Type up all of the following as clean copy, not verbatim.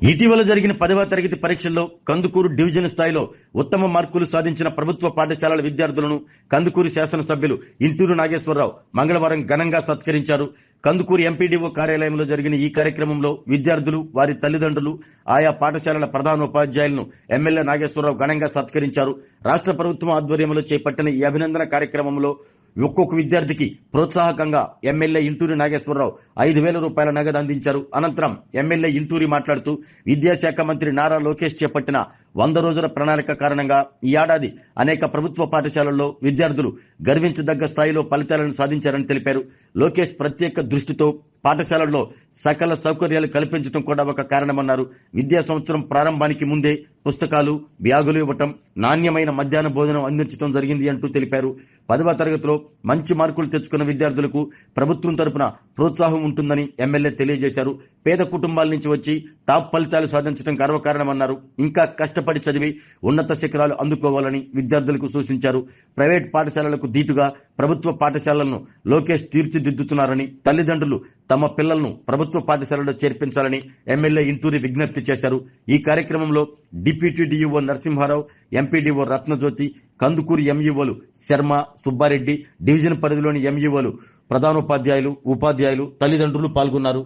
ఇటీవల జరిగిన 10వ తరగతి పరీక్షల్లో కందుకూరు డివిజన్ స్థాయిలో ఉత్తమ మార్కులు సాధించిన ప్రభుత్వ పాఠశాలల విద్యార్థులను కందుకూరు శాసనసభ్యులు ఇంటూరు నాగేశ్వరరావు మంగళవారం ఘనంగా సత్కరించారు. కందుకూరు ఎంపీడీఓ కార్యాలయంలో జరిగిన ఈ కార్యక్రమంలో విద్యార్థులు, వారి తల్లిదండ్రులు, ఆయా పాఠశాలల ప్రధానోపాధ్యాయులను ఎమ్మెల్యే నాగేశ్వరరావు ఘనంగా సత్కరించారు. రాష్ట్ర ప్రభుత్వం ఆధ్వర్యంలో చేపట్టిన ఈ అభినందన కార్యక్రమంలో ఒక్కొక్క విద్యార్థికి ప్రోత్సాహకంగా ఎమ్మెల్యే ఇంటూరి నాగేశ్వరరావు 5,000 రూపాయల నగదు అందించారు. అనంతరం ఎమ్మెల్యే ఇంటూరి మాట్లాడుతూ విద్యాశాఖ మంత్రి నారా లోకేష్ చేపట్టిన 100 రోజుల ప్రణాళిక కారణంగా ఈ ఏడాది అనేక ప్రభుత్వ పాఠశాలల్లో విద్యార్థులు గర్వించదగ్గ స్థాయిలో ఫలితాలను సాధించారని తెలిపారు. లోకేష్ ప్రత్యేక దృష్టితో పాఠశాలల్లో సకల సౌకర్యాలు కల్పించడం కూడా ఒక కారణమన్నారు. విద్యా సంవత్సరం ప్రారంభానికి ముందే పుస్తకాలు, బ్యాగులు ఇవ్వటం, నాణ్యమైన మధ్యాహ్న భోజనం అందించడం జరిగింది అంటూ తెలిపారు. 10వ తరగతిలో మంచి మార్కులు తెచ్చుకున్న విద్యార్థులకు ప్రభుత్వం తరపున ప్రోత్సాహం ఉంటుందని ఎమ్మెల్యే తెలియజేశారు. పేద కుటుంబాల నుంచి వచ్చి టాప్ ఫలితాలు సాధించడం గర్వకారణమన్నారు. ఇంకా కష్టపడి చదివి ఉన్నత శిఖరాలు అందుకోవాలని విద్యార్థులకు సూచించారు. ప్రైవేట్ పాఠశాలలకు దీటుగా ప్రభుత్వ పాఠశాలలను లోకేష్ తీర్చిదిద్దుతున్నారని, తల్లిదండ్రులు తమ పిల్లలను ప్రభుత్వ పాఠశాలలో చేర్పించాలని ఎమ్మెల్యే ఇంటూరి విజ్ఞప్తి చేశారు. ఈ కార్యక్రమంలో deputy DEO Narasimharao, MPDO Ratnajyothi, Kandukur ఎంఈఓలు శర్మ, సుబ్బారెడ్డి, డివిజన్ పరిధిలోని ఎంఈఓలు, ప్రధానోపాధ్యాయులు, ఉపాధ్యాయులు, తల్లిదండ్రులు పాల్గొన్నారు.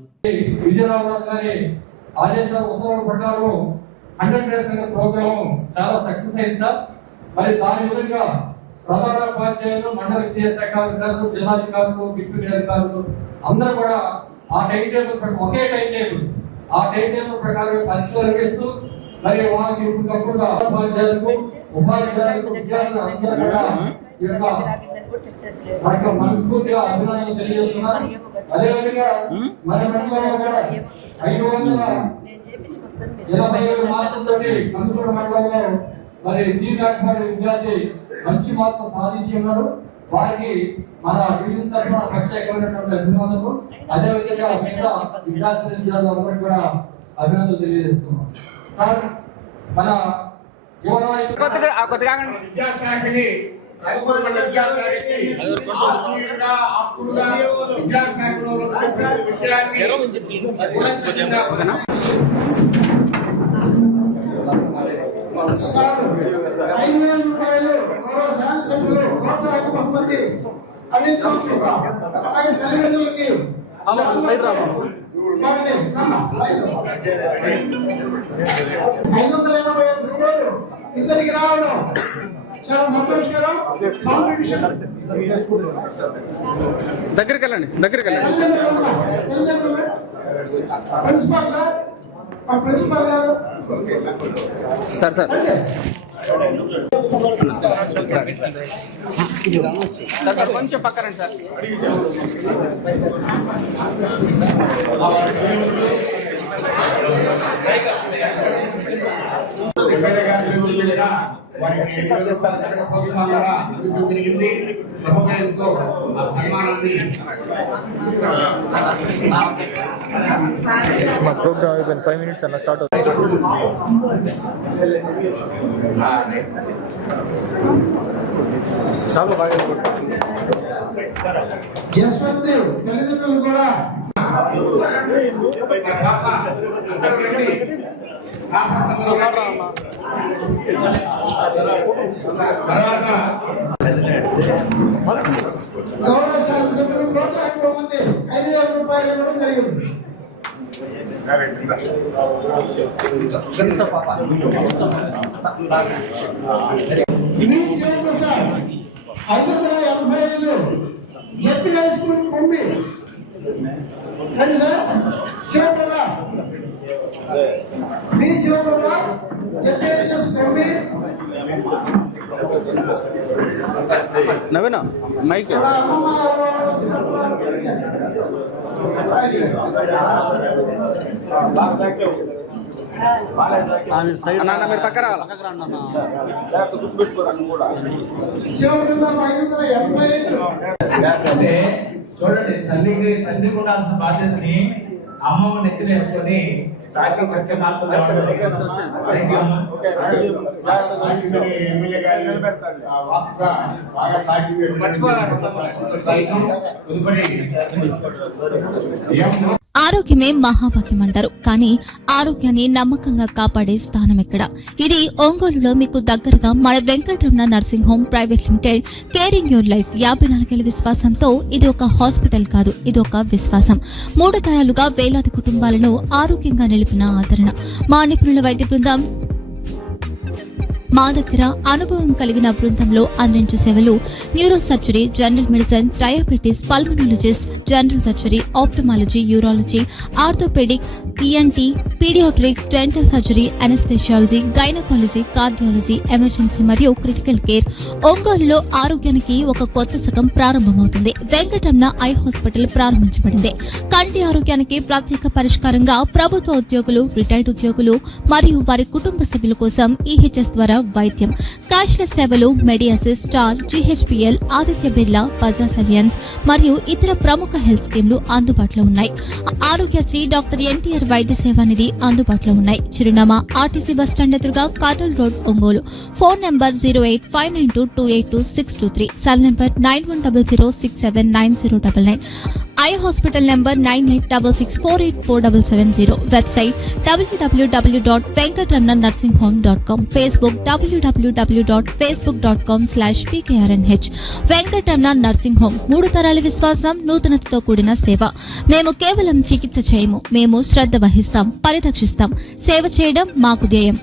మరి దాని విధంగా ప్రధానోపాధ్యాయులు, మండల విద్యాశాఖ అధికారులు, జిల్లాధికారులు, డిప్యూటీ అధికారులు అందరూ కూడా ఆ టైం టేబుల్ ఒకే టైం టేబుల్ ప్రకారం పరీక్షలు నిర్వహిస్తూ మరి వాళ్ళకి ఇప్పటికప్పుడు ఉపాధ్యాయులకు విద్యార్థులు అందరూ కూడా ఈ యొక్క మనస్ఫూర్తిగా అభినందనలు తెలియజేస్తున్నారు. అదేవిధంగా మన మండలంలో కూడా 587 మార్కులతో కందుకూరు మండలంలో మరి జీవితాత్మక విద్యార్థి మంచి మార్కులు సాధించి ఉన్నారు. వారికి మన డివిజన్ తరఫున ప్రత్యేకమైనటువంటి అభినందనలు, అదేవిధంగా మిగతా విద్యార్థులందరికీ కూడా అభినందనలు తెలియజేస్తున్నాం. సార్, మన యువ విద్యాశాఖని విద్యాశాఖలో విషయాన్ని ₹5,000 గౌరవ శాసనసభ్యులు ప్రోత్సాహక బహుమతి అందించడానికి అలాగే తల్లిదండ్రులకి ₹585 ఇద్దరికి రావడం చాలా సంతోషకరం. కాంపిటీషన్ దగ్గరికి వెళ్ళండి. ప్రిన్సిపాల్ గారు సార్ కొంచెం పక్కన సార్. మా ప్రోగ్రామ్ అయిపోయింది. 5 minutes అన్న స్టార్ట్ అవుతుంది. యశ్వంత్ తల్లిదండ్రులు కూడా గౌరవ శాసనసభ్యులు ప్రోత్సాహక బహుమతి ₹5,000 ఇవ్వడం జరిగింది. శివప్రసాద్ 585 ఎప్పి హై స్కూల్ కుంభి శివప్రసాద్ ఎప్పి కుంభి నవీన మైక్ మీరు పక్క రావాలి. చూడండి, తల్లి కూడా అసలు బాధ్యతని అమ్మమ్మ నెత్తినేసుకొని సాకి చక్క మార్పులు ఎమ్మెల్యే గారి బాగా సాక్షి ఆరోగ్యమే మహాభాగ్యం అంటారు. కానీ ఆరోగ్యాన్ని నమ్మకంగా కాపాడే స్థానం ఎక్కడ? ఇది ఒంగోలులో మీకు దగ్గరగా మన Venkataramana nursing home private limited. Caring your life 54 ఏళ్ల విశ్వాసంతో ఇది ఒక హాస్పిటల్ కాదు, ఇది ఒక విశ్వాసం. 3 తరాలుగా వేలాది కుటుంబాలను ఆరోగ్యంగా నిలిపిన ఆదరణ. మా నిపుణుల వైద్య బృందం మా దగ్గర అనుభవం కలిగిన బృందంలో అందించే సేవలు neuro surgery, general medicine, diabetes, pulmonologist, general surgery, ophthalmology, urology, orthopaedic, ENT, paediatrics, dental surgery, anaesthesiology, gynaecology, cardiology, emergency మరియు క్రిటికల్ కేర్. ఒంగోలులో ఆరోగ్యానికి ఒక కొత్త శకం ప్రారంభమవుతుంది. వెంకటరమణ ఐ హాస్పిటల్ ప్రారంభించబడింది. కంటి ఆరోగ్యానికి ప్రత్యేక పరిష్కారంగా ప్రభుత్వ ఉద్యోగులు, రిటైర్డ్ ఉద్యోగులు మరియు వారి కుటుంబ సభ్యుల కోసం ఈహెచ్ఎస్ ద్వారా వైద్యం, క్యాష్లెస్ సేవలు, Medi Assist, Star, GHPL, Aditya Birla, Bajaj Allianz మరియు ఇతర ప్రముఖ హెల్త్ స్కీమ్లు అందుబాటులో ఉన్నాయి. ఆరోగ్యశ్రీ, డాక్టర్ ఎన్టీఆర్ వైద్య సేవా నిధి అందుబాటులో ఉన్నాయి. చిరునామా ఆర్టీసీ బస్టాండ్ ఎదురుగా, Kurnool road, Ongole. Phone number 08592282623, cell number 9100679099. Eye hospital number 9866484770. Website www.venkatramananursinghome.com. Facebook www.facebook.com/pkrnh. Venkataramana nursing home, 3 తరాల విశ్వాసం, నూతనతతో కూడిన సేవ. మేము కేవలం చికిత్స చేయము, మేము శ్రద్ధ వహిస్తాం, పరిరక్షిస్తాం. సేవ చేయడం మాకు ధ్యేయం.